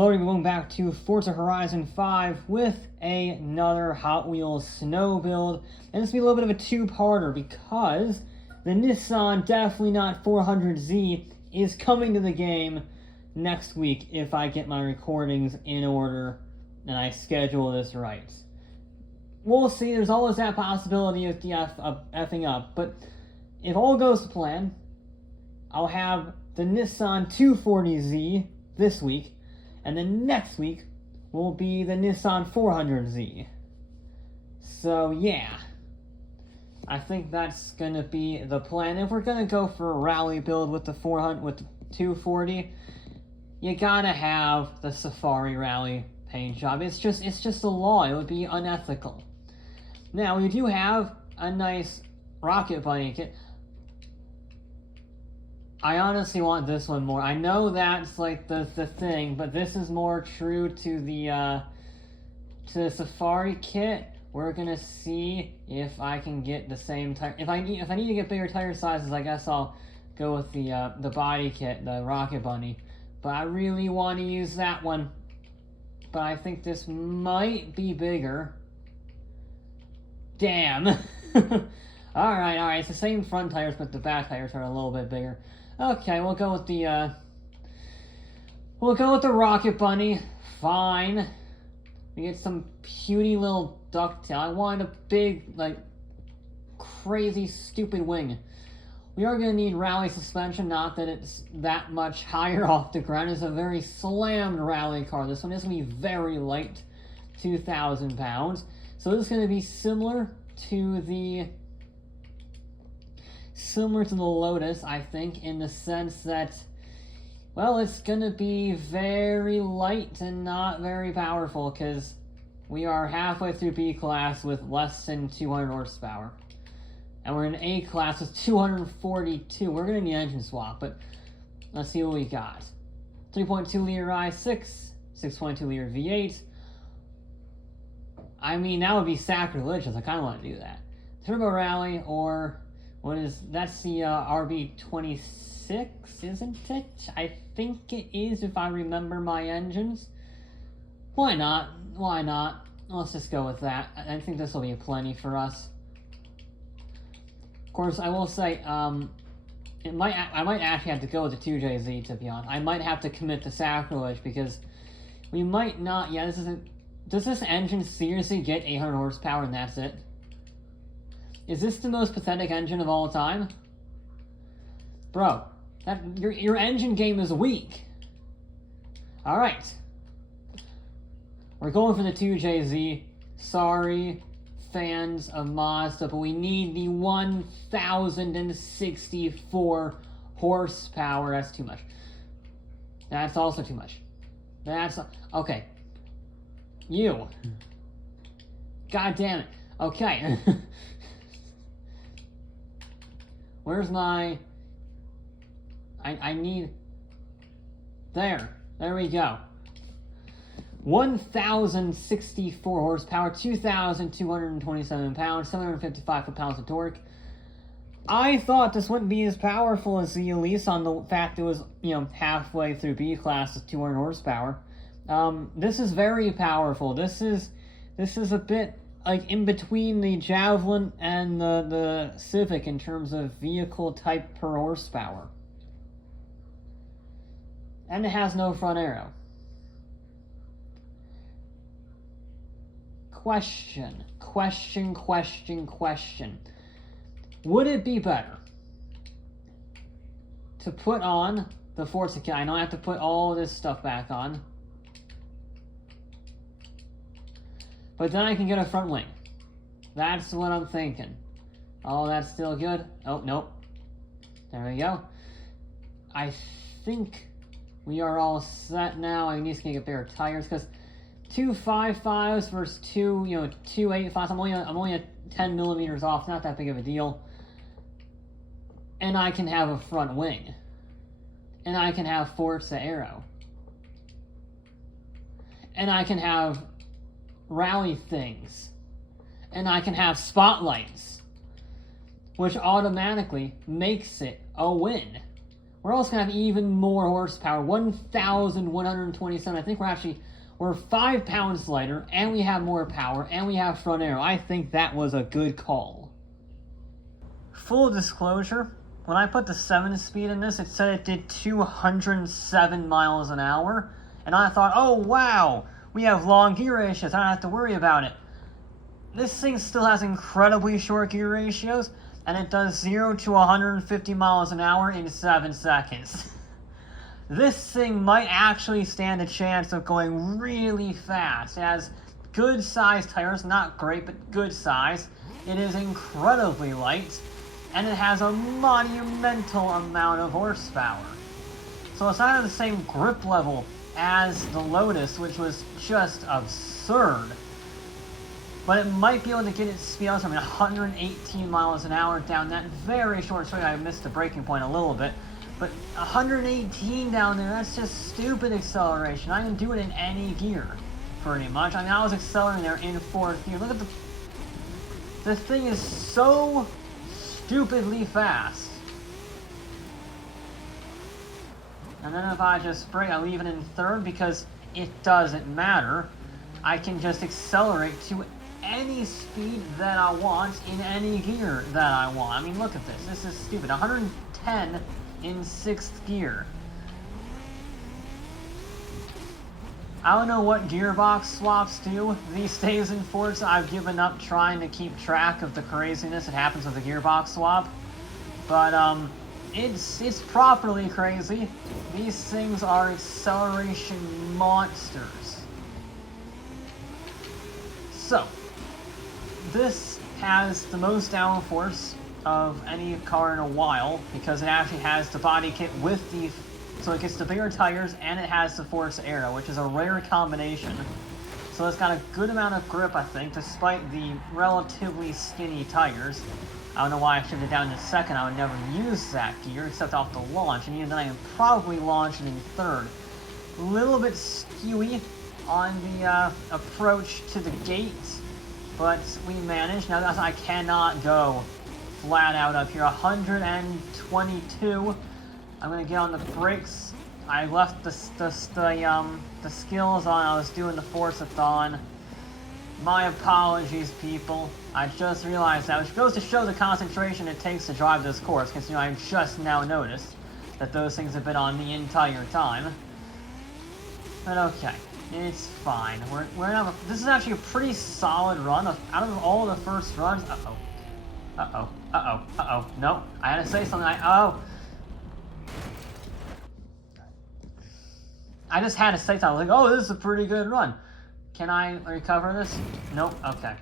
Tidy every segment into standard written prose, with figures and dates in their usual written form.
Hello, we're going back to Forza Horizon 5 with another Hot Wheels snow build. And this will be a little bit of a two-parter because the Nissan Definitely Not 400Z is coming to the game next week if I get my recordings in order and I schedule this right. We'll see, there's always that possibility of effing up, but if all goes to plan, I'll have the Nissan 240Z this week, and then next week will be the Nissan 400Z. So yeah, I think that's gonna be the plan. If we're gonna go for a rally build with the 240, you gotta have the Safari Rally paint job. It's just a law. It would be unethical. Now we do have a nice Rocket Bunny kit. I honestly want this one more. I know that's like the thing, but this is more true to the Safari kit. We're gonna see if I can get the same tire. If I need to get bigger tire sizes, I guess I'll go with the body kit, the Rocket Bunny. But I really want to use that one. But I think this might be bigger. Damn. Alright, it's the same front tires, but the back tires are a little bit bigger. Okay, we'll go with the Rocket Bunny. Fine. We get some puny little ducktail. I want a big, like, crazy, stupid wing. We are going to need rally suspension, not that it's that much higher off the ground. It's a very slammed rally car. This one is going to be very light, 2,000 pounds. So this is going to be similar to the Lotus, I think, in the sense that, well, it's going to be very light and not very powerful because we are halfway through B class with less than 200 horsepower. And we're in A class with 242. We're going to need engine swap, but let's see what we got. 3.2 liter i6, 6.2 liter V8. I mean, that would be sacrilegious. I kind of want to do that. Turbo Rally, or that's the RB26, isn't it? I think it is, if I remember my engines. Why not? Why not? Let's just go with that. I think this will be plenty for us. Of course, I will say, I might actually have to go with the 2JZ, to be honest. I might have to commit to sacrilege, because we might not, yeah, does this engine seriously get 800 horsepower and that's it? Is this the most pathetic engine of all time? Bro, your engine game is weak. Alright. We're going for the 2JZ. Sorry, fans of Mazda, but we need the 1,064 horsepower. That's too much. That's also too much. Okay. You. God damn it. Okay. Where's my... I need... There we go. 1,064 horsepower, 2,227 pounds, 755 foot-pounds of torque. I thought this wouldn't be as powerful as the Elise on the fact it was, halfway through B class with 200 horsepower. This is very powerful. This is a bit like in between the Javelin and the Civic in terms of vehicle type per horsepower. And it has no front aero. Question. Would it be better to put on the Forza kit? I know I have to put all this stuff back on. But then I can get a front wing. That's what I'm thinking. Oh, that's still good. Oh, nope. There we go. I think we are all set now. I need to get bigger tires because 255s versus 285s. I'm only at 10 millimeters off. Not that big of a deal. And I can have a front wing. And I can have Forza Aero. And I can have rally things, and I can have spotlights, which automatically makes it a win. we're also going to have even more horsepower, 1,127. I think we're 5 pounds lighter, and we have more power, and we have front aero. I think that was a good call. Full disclosure, when I put the 7-speed in this, it said it did 207 miles an hour, and I thought, oh wow, we have long gear ratios, I don't have to worry about it. This thing still has incredibly short gear ratios, and it does 0 to 150 miles an hour in 7 seconds. This thing might actually stand a chance of going really fast. It has good size tires, not great, but good size. It is incredibly light, and it has a monumental amount of horsepower. So it's not at the same grip level as the Lotus, which was just absurd. But it might be able to get its speed up, 118 miles an hour down that very short straight. I missed the braking point a little bit. But 118 down there, that's just stupid acceleration. I can do it in any gear, pretty much. I mean, I was accelerating there in 4th gear. Look at the thing is so stupidly fast. And then if I just brake, I leave it in 3rd because it doesn't matter. I can just accelerate to any speed that I want in any gear that I want. I mean, look at this. This is stupid. 110 in 6th gear. I don't know what gearbox swaps do these days in Forza. I've given up trying to keep track of the craziness that happens with the gearbox swap. But, it's properly crazy. These things are acceleration monsters. So, this has the most downforce of any car in a while, because it actually has the body kit with the, so it gets the bigger tires and it has the Force Aero, which is a rare combination. So it's got a good amount of grip, I think, despite the relatively skinny tires. I don't know why I shifted it down to 2nd. I would never use that gear except off the launch, and even then I can probably launch it in 3rd. A little bit skewy on the approach to the gate, but we managed. Now I cannot go flat out up here. 122. I'm gonna get on the brakes. I left the skills on. I was doing the Force-a-thon. My apologies, people. I just realized that, which goes to show the concentration it takes to drive this course, considering I just now noticed that those things have been on the entire time. But okay, it's fine. We're gonna have this is actually a pretty solid run. Out of all the first runs, no, I had to say something. I just had to say something. I was like, oh, this is a pretty good run. Can I recover this? Nope, okay.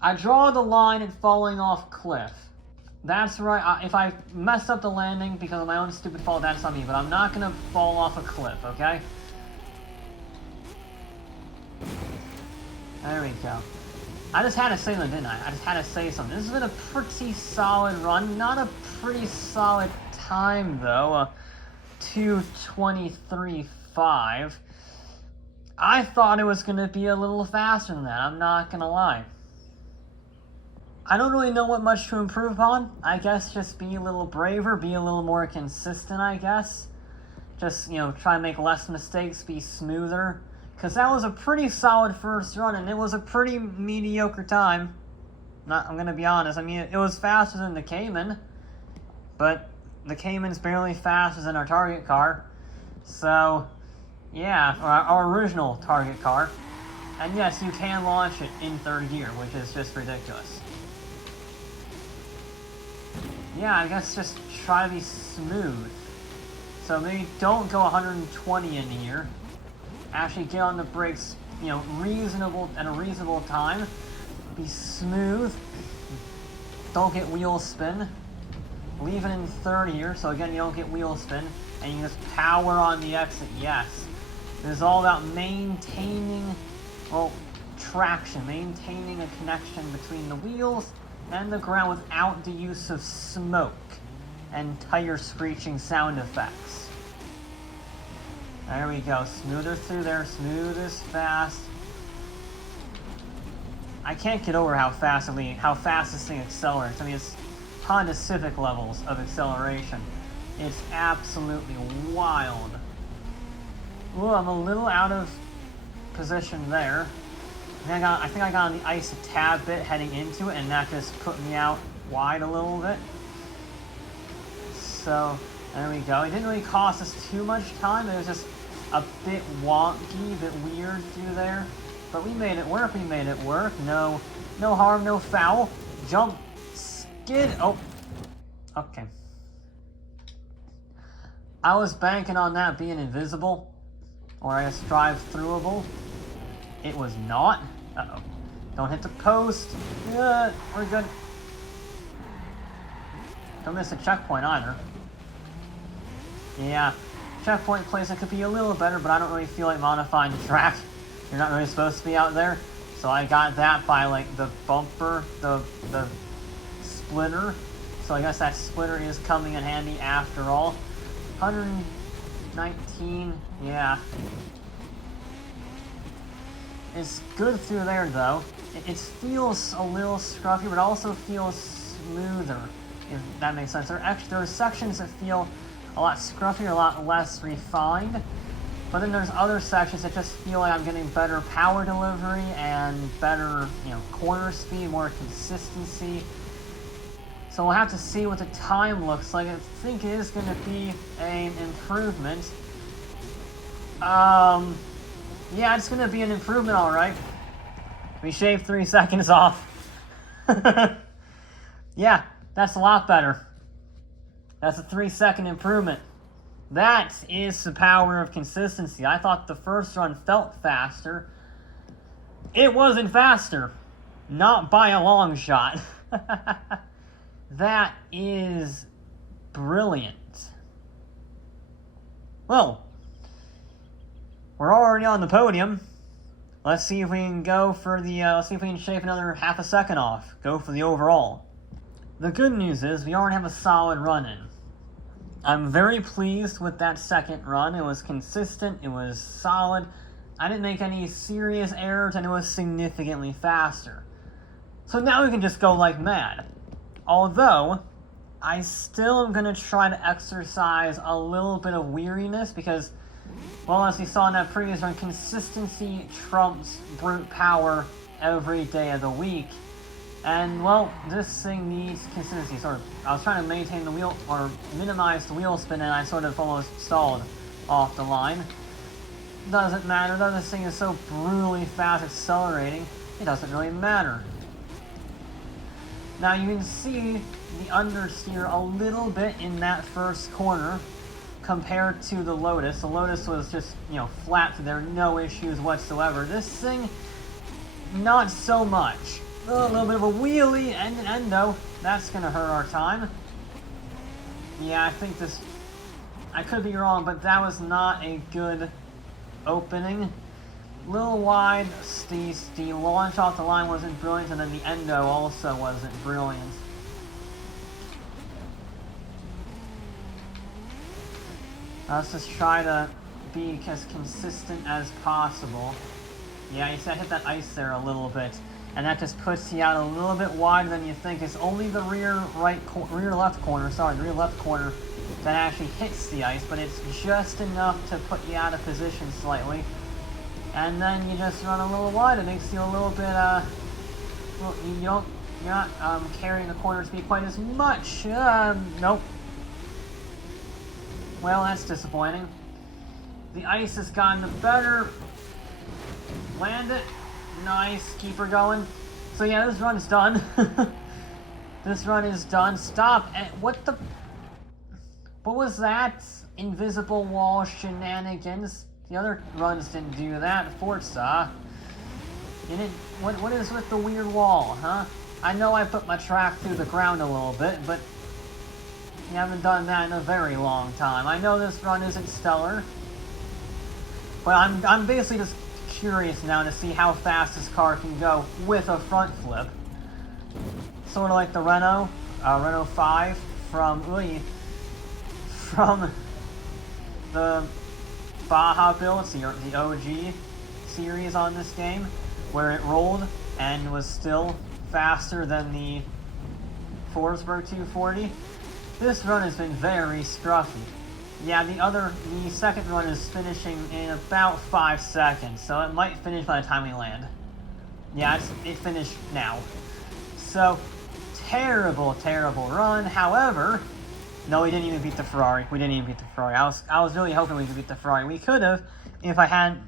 I draw the line at falling off cliff. That's right. If I messed up the landing because of my own stupid fault, that's on me. But I'm not going to fall off a cliff, okay? There we go. I just had to say something, didn't I? I just had to say something. This has been a pretty solid run. Not a pretty solid time, though. 2:23.5. I thought it was going to be a little faster than that. I'm not going to lie. I don't really know what much to improve upon. I guess just be a little braver, be a little more consistent, I guess. Just, try and make less mistakes, be smoother. Because that was a pretty solid first run, and it was a pretty mediocre time. I'm going to be honest. I mean, it was faster than the Cayman, but the Cayman's barely faster than our target car. So, yeah, our original target car. And yes, you can launch it in 3rd gear, which is just ridiculous. Yeah, I guess just try to be smooth. So maybe don't go 120 in here. Actually get on the brakes, at a reasonable time. Be smooth. Don't get wheel spin. Leave it in 3rd gear, so again, you don't get wheel spin. And you can just power on the exit, yes. It is all about maintaining, traction, maintaining a connection between the wheels and the ground without the use of smoke and tire screeching sound effects. There we go, smoother through there, smooth as fast. I can't get over how fast this thing accelerates. I mean, it's Honda Civic levels of acceleration. It's absolutely wild. Ooh, I'm a little out of position there. I think I got on the ice a tad bit heading into it, and that just put me out wide a little bit. So, there we go. It didn't really cost us too much time. It was just a bit wonky, a bit weird through there. But we made it work. No harm, no foul. Jump, skid. Oh, okay. I was banking on that being invisible, or I guess drive-throughable. It was not. Uh-oh. Don't hit the post. Yeah, we're good. Don't miss a checkpoint either. Yeah, checkpoint placement could be a little better, but I don't really feel like modifying the track. You're not really supposed to be out there. So I got that by, like, the bumper, the splitter. So I guess that splitter is coming in handy after all. 119, yeah. It's good through there, though. It feels a little scruffy, but also feels smoother, if that makes sense. There are sections that feel a lot scruffier, a lot less refined, but then there's other sections that just feel like I'm getting better power delivery and better, corner speed, more consistency. So we'll have to see what the time looks like. I think it is going to be an improvement. Yeah, it's going to be an improvement, all right. We shaved 3 seconds off. Yeah, that's a lot better. That's a 3-second improvement. That is the power of consistency. I thought the first run felt faster. It wasn't faster. Not by a long shot. That is brilliant. Well, we're already on the podium. Let's see if we can go for the, let's see if we can shave another half a second off. Go for the overall. The good news is we already have a solid run in. I'm very pleased with that second run. It was consistent, it was solid. I didn't make any serious errors, and it was significantly faster. So now we can just go like mad. Although, I still am going to try to exercise a little bit of weariness because, well, as we saw in that previous run, consistency trumps brute power every day of the week. And, well, this thing needs consistency. I was trying to maintain the wheel, or minimize the wheel spin, and I sort of almost stalled off the line. Doesn't matter, though this thing is so brutally fast accelerating, it doesn't really matter. Now you can see the understeer a little bit in that first corner compared to the Lotus. The Lotus was just, flat through there, no issues whatsoever. This thing, not so much. A little bit of a wheelie and an endo. That's going to hurt our time. Yeah, I think this... I could be wrong, but that was not a good opening. A little wide. The launch off the line wasn't brilliant, and then the endo also wasn't brilliant. Let's just try to be as consistent as possible. Yeah, you see I hit that ice there a little bit. And that just puts you out a little bit wider than you think. It's only the rear left corner that actually hits the ice, but it's just enough to put you out of position slightly. And then you just run a little wide. It makes you a little bit, well, you're not carrying the corner speed quite as much. Nope. Well, that's disappointing. The ice has gotten better. Land it. Nice, keep her going. So yeah, this run's done. This run is done. Stop. What was that? Invisible wall shenanigans. The other runs didn't do that. Forza. What is with the weird wall, huh? I know I put my track through the ground a little bit, but you haven't done that in a very long time. I know this run isn't stellar, but I'm basically just curious now to see how fast this car can go with a front flip. Sort of like the Renault 5 from the Baja build, the OG series on this game, where it rolled and was still faster than the Forsberg 240. this run has been very scruffy. Yeah, the second run is finishing in about 5 seconds, so it might finish by the time we land. Yeah, it finished now. So, terrible, terrible run. However, no, we didn't even beat the Ferrari. We didn't even beat the Ferrari. I was really hoping we could beat the Ferrari. We could have if I hadn't,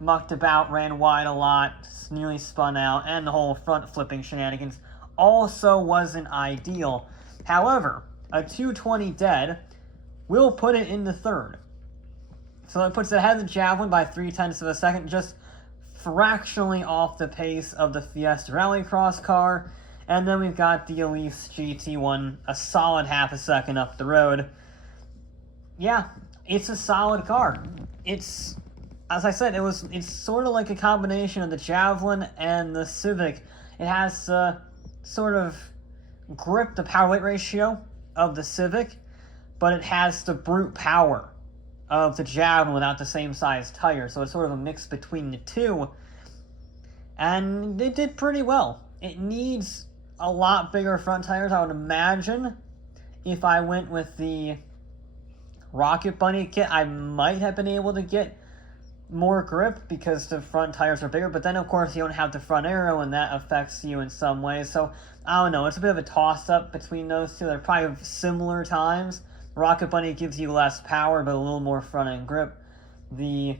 mucked about, ran wide a lot, nearly spun out, and the whole front flipping shenanigans also wasn't ideal. However, a 220 dead will put it in the third. So it puts it ahead of the Javelin by 0.3 of a second, just fractionally off the pace of the Fiesta Rallycross car. And then we've got the Elise GT1 a solid half a second up the road. Yeah, it's a solid car. It's, as I said, it's sort of like a combination of the Javelin and the Civic. It has sort of grip, the power-weight ratio of the Civic, but it has the brute power of the Javelin without the same size tire. So it's sort of a mix between the two. And they did pretty well. It needs a lot bigger front tires, I would imagine. If I went with the Rocket Bunny kit, I might have been able to get more grip because the front tires are bigger, but then of course you don't have the front aero and that affects you in some ways. So I don't know, it's a bit of a toss-up between those two. They're probably similar times. Rocket Bunny gives you less power but a little more front-end grip. The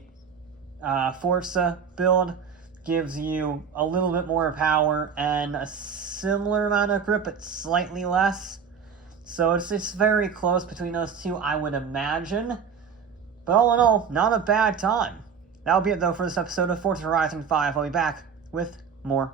Forza build gives you a little bit more power and a similar amount of grip but slightly less. So it's very close between those two, I would imagine. But all in all, not a bad time. That'll be it though for this episode of Forza Horizon 5. I'll be back with more